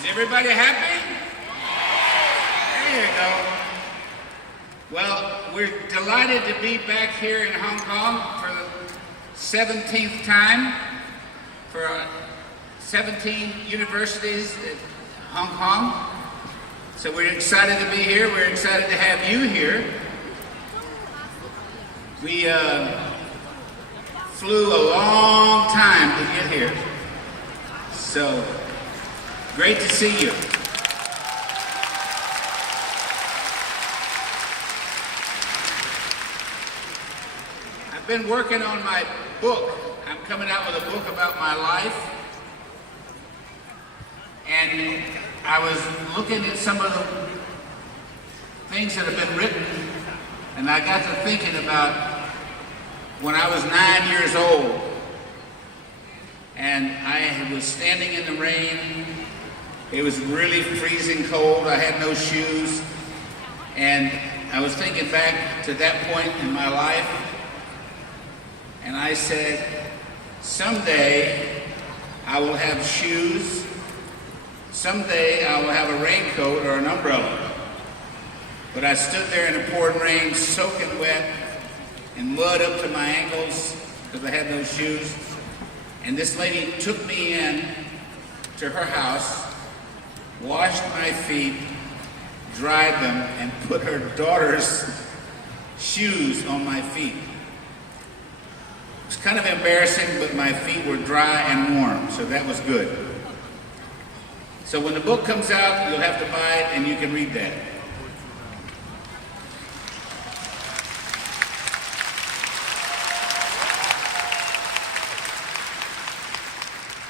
Is everybody happy? There you go. Well, we're delighted to be back here in Hong Kong for the 17th time for 17 universities in Hong Kong. So we're excited to be here. We're excited to have you here. We flew a long time to get here. So great to see you. I've been working on my book. I'm coming out with a book about my life. And I was looking at some of the things that have been written, and I got to thinking about when I was 9 years old, and I was standing in the rain. It was really freezing cold. I had no shoes, and I was thinking back to that point in my life, and I said, someday I will have shoes. Someday I will have a raincoat or an umbrella. But I stood there in the pouring rain, soaking wet, and mud up to my ankles because I had no shoes. And this lady took me in to her house, washed my feet, dried them, and put her daughter's shoes on my feet. It was kind of embarrassing, but my feet were dry and warm, so that was good. So when the book comes out, you'll have to buy it and you can read that.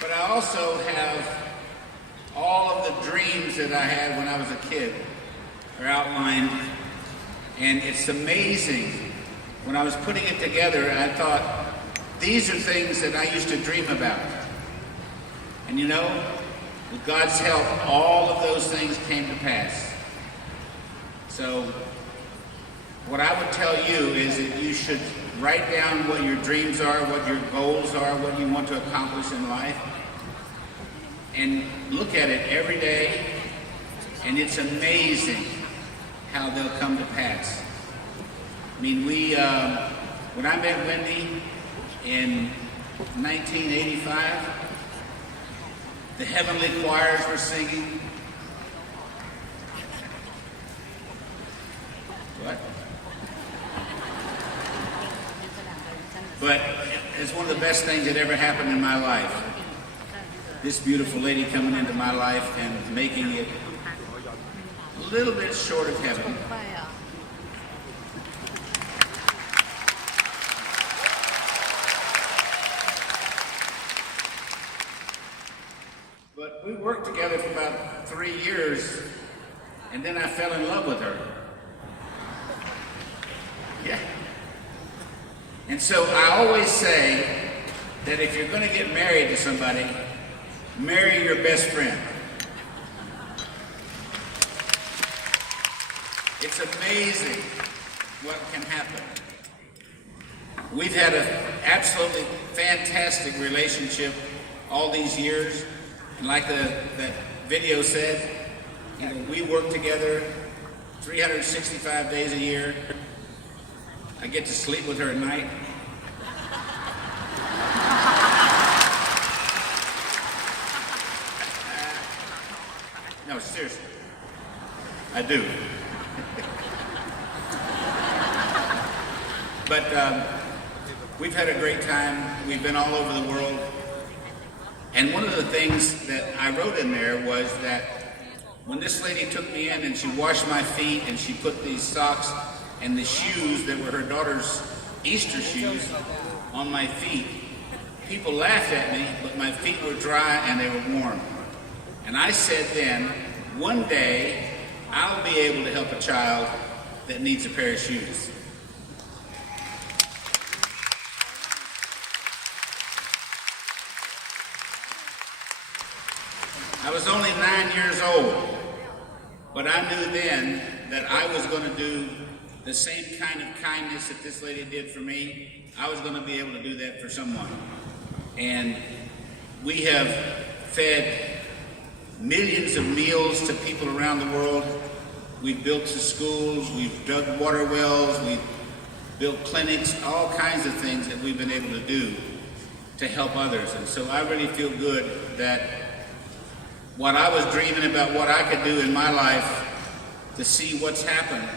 But I also have all of the dreams that I had when I was a kid are outlined. And it's amazing. When I was putting it together, I thought, these are things that I used to dream about. And you know, with God's help, all of those things came to pass. So what I would tell you is that you should write down what your dreams are, what your goals are, what you want to accomplish in life, and look at it every day, and it's amazing how they'll come to pass. I mean, when I met Wendy in 1985, the heavenly choirs were singing. What? But it's one of the best things that ever happened in my life. This beautiful lady coming into my life and making it a little bit short of heaven. But we worked together for about 3 years, and then I fell in love with her. Yeah. And so I always say that if you're going to get married to somebody, marry your best friend. It's amazing what can happen. We've had an absolutely fantastic relationship all these years. And like that video said, you know, we work together 365 days a year. I get to sleep with her at night. No, seriously. I do. But we've had a great time. We've been all over the world. And one of the things that I wrote in there was that when this lady took me in and she washed my feet and she put these socks and the shoes that were her daughter's Easter shoes on my feet, people laughed at me, but my feet were dry and they were warm. And I said then, one day I'll be able to help a child that needs a pair of shoes. I was only 9 years old, but I knew then that I was going to do the same kind of kindness that this lady did for me. I was going to be able to do that for someone. And we have fed millions of meals to people around the world. We've built schools, we've dug water wells, we've built clinics, all kinds of things that we've been able to do to help others. And so I really feel good that what I was dreaming about what I could do in my life, to see what's happened,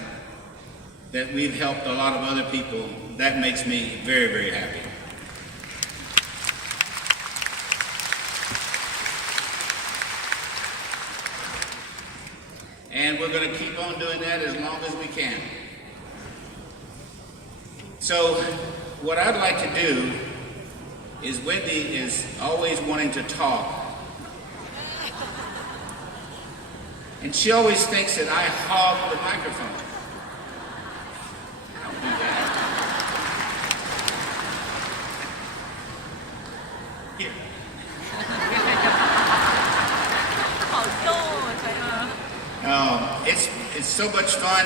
that we've helped a lot of other people, that makes me very, very happy. And we're going to keep on doing that as long as we can. So what I'd like to do is, Wendy is always wanting to talk. And she always thinks that I hog the microphone. I don't do that. Here. It's so much fun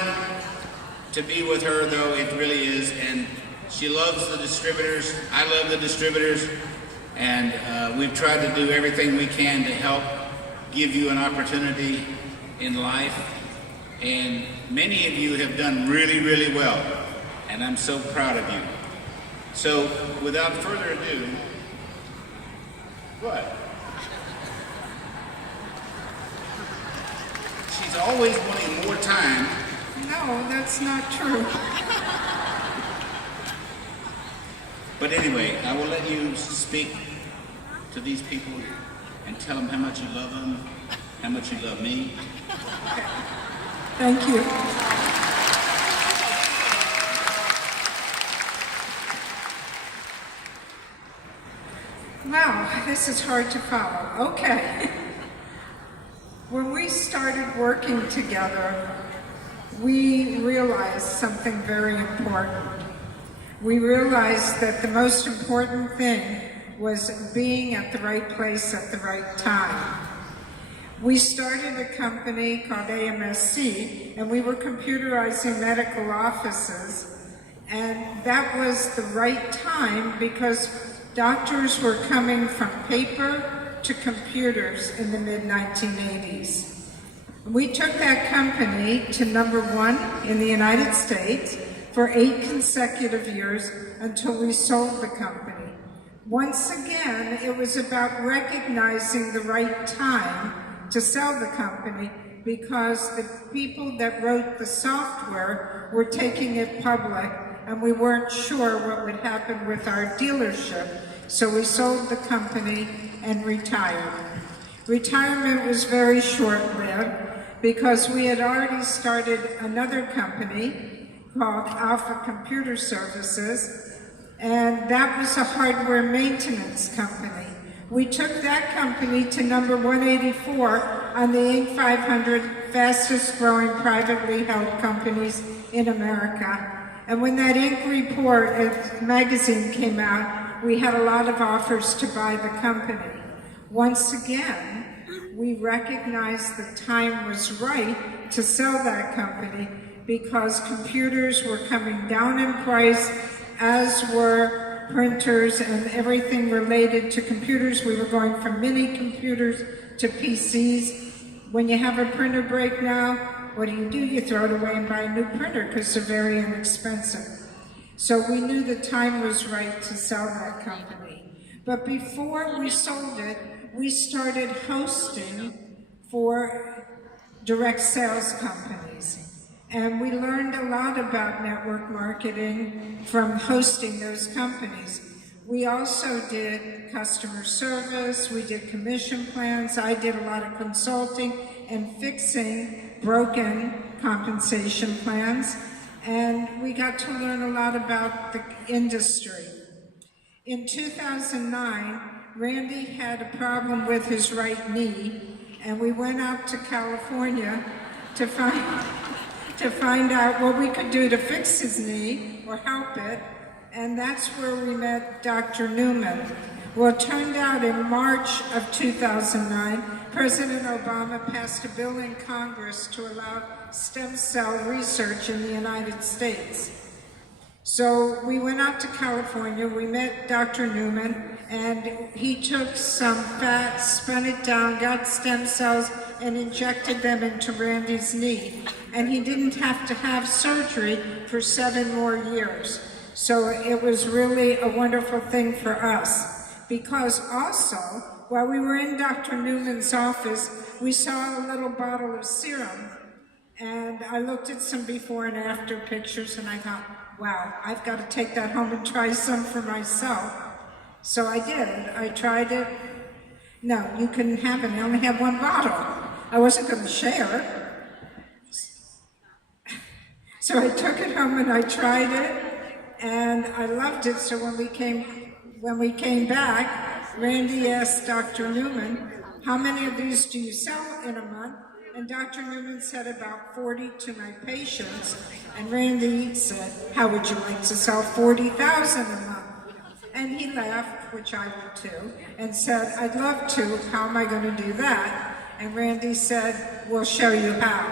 to be with her, though, it really is, and she loves the distributors. I love the distributors, and we've tried to do everything we can to help give you an opportunity in life, and many of you have done really, really well, and I'm so proud of you. So, without further ado, what? She's always wanting more time. No, that's not true. But anyway, I will let you speak to these people and tell them how much you love them, how much you love me. Thank you. Wow, this is hard to follow. Okay. When we started working together, we realized something very important. We realized that the most important thing was being at the right place at the right time. We started a company called AMSC, and we were computerizing medical offices, and that was the right time because doctors were coming from paper to computers in the mid-1980s. We took that company to #1 in the United States for 8 consecutive years until we sold the company. Once again, it was about recognizing the right time to sell the company because the people that wrote the software were taking it public and we weren't sure what would happen with our dealership. So we sold the company and retired. Retirement was very short-lived because we had already started another company called Alpha Computer Services, and that was a hardware maintenance company. We took that company to #184 on the Inc. 500 fastest growing privately held companies in America. And when that Inc. report magazine came out, we had a lot of offers to buy the company. Once again, we recognized the time was right to sell that company because computers were coming down in price, as were printers and everything related to computers. We were going from mini computers to PCs. When you have a printer break now, what do? You throw it away and buy a new printer because they're very inexpensive. So we knew the time was right to sell that company. But before we sold it, we started hosting for direct sales companies. And we learned a lot about network marketing from hosting those companies. We also did customer service, we did commission plans, I did a lot of consulting and fixing broken compensation plans. And we got to learn a lot about the industry. In 2009, Randy had a problem with his right knee, and we went out to California to find out what we could do to fix his knee or help it, and that's where we met Dr. Newman. Well, it turned out in March of 2009, President Obama passed a bill in Congress to allow stem cell research in the United States. So we went out to California, we met Dr. Newman, and he took some fat, spun it down, got stem cells, and injected them into Randy's knee. And he didn't have to have surgery for 7 more years. So it was really a wonderful thing for us. Because also, while we were in Dr. Newman's office, we saw a little bottle of serum. And I looked at some before and after pictures and I thought, wow, I've got to take that home and try some for myself. So I did. I tried it. No, you couldn't have it. I only had 1 bottle. I wasn't going to share. So I took it home and I tried it and I loved it. So when we came back, Randy asked Dr. Newman, how many of these do you sell in a month? And Dr. Newman said about 40 to my patients. And Randy said, how would you like to sell 40,000 a month? And he laughed, which I would too, and said, I'd love to. How am I going to do that? And Randy said, we'll show you how.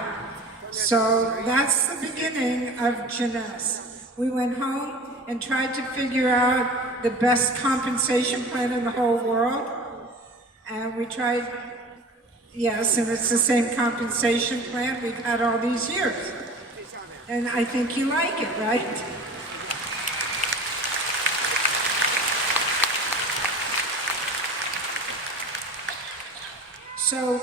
So that's the beginning of Jeunesse. We went home and tried to figure out the best compensation plan in the whole world. And we tried, yes, and it's the same compensation plan we've had all these years. And I think you like it, right? So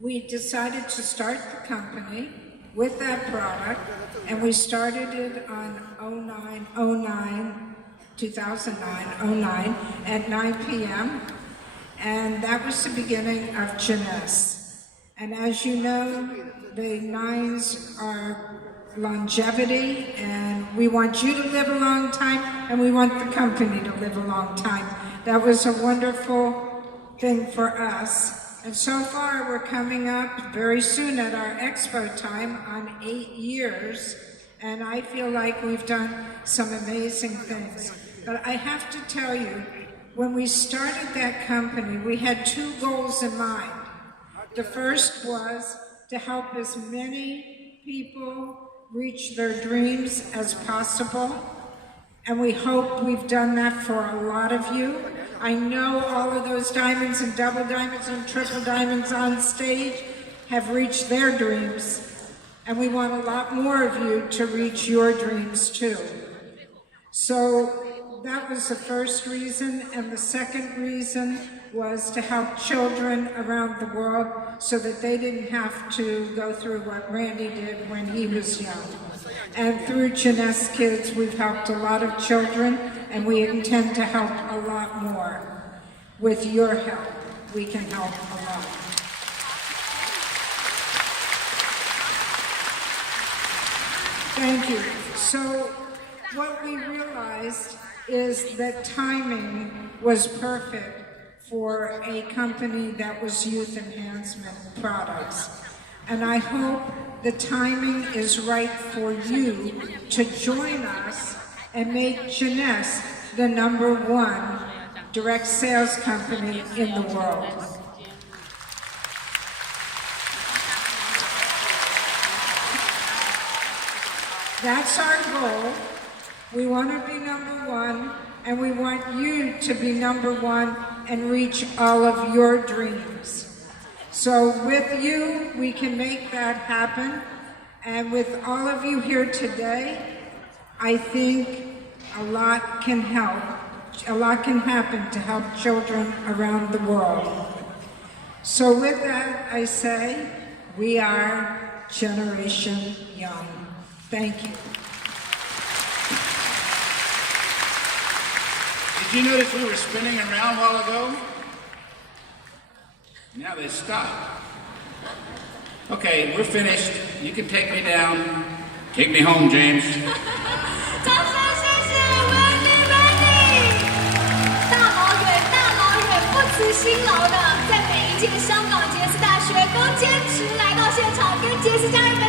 we decided to start the company with that product, and we started it on 2009 at 9 p.m. And that was the beginning of Jeunesse. And as you know, the 9s are longevity, and we want you to live a long time, and we want the company to live a long time. That was a wonderful thing for us. And so far, we're coming up very soon at our expo time on 8 years, and I feel like we've done some amazing things. But I have to tell you, when we started that company, we had 2 goals in mind. The first was to help as many people reach their dreams as possible, and we hope we've done that for a lot of you. I know all of those diamonds and double diamonds and triple diamonds on stage have reached their dreams, and we want a lot more of you to reach your dreams too. So that was the first reason, and the second reason was to help children around the world so that they didn't have to go through what Randy did when he was young. And through Jeunesse Kids, we've helped a lot of children, and we intend to help a lot more. With your help, we can help a lot. Thank you. So what we realized is that timing was perfect for a company that was youth enhancement products. And I hope the timing is right for you to join us and make Jeunesse the #1 direct sales company in the world. That's our goal. We want to be #1, and we want you to be #1 and reach all of your dreams. So with you, we can make that happen. And with all of you here today, I think a lot can happen to help children around the world. So with that, I say, we are Generation Young. Thank you. Did you notice we were spinning around a while ago? Now they stopped. Okay, we're finished. You can take me down. Take me home, James. 掌声谢谢 Wendy， 大老远不辞辛劳的，在每一届香港杰斯大学都坚持来到现场，跟杰斯家人。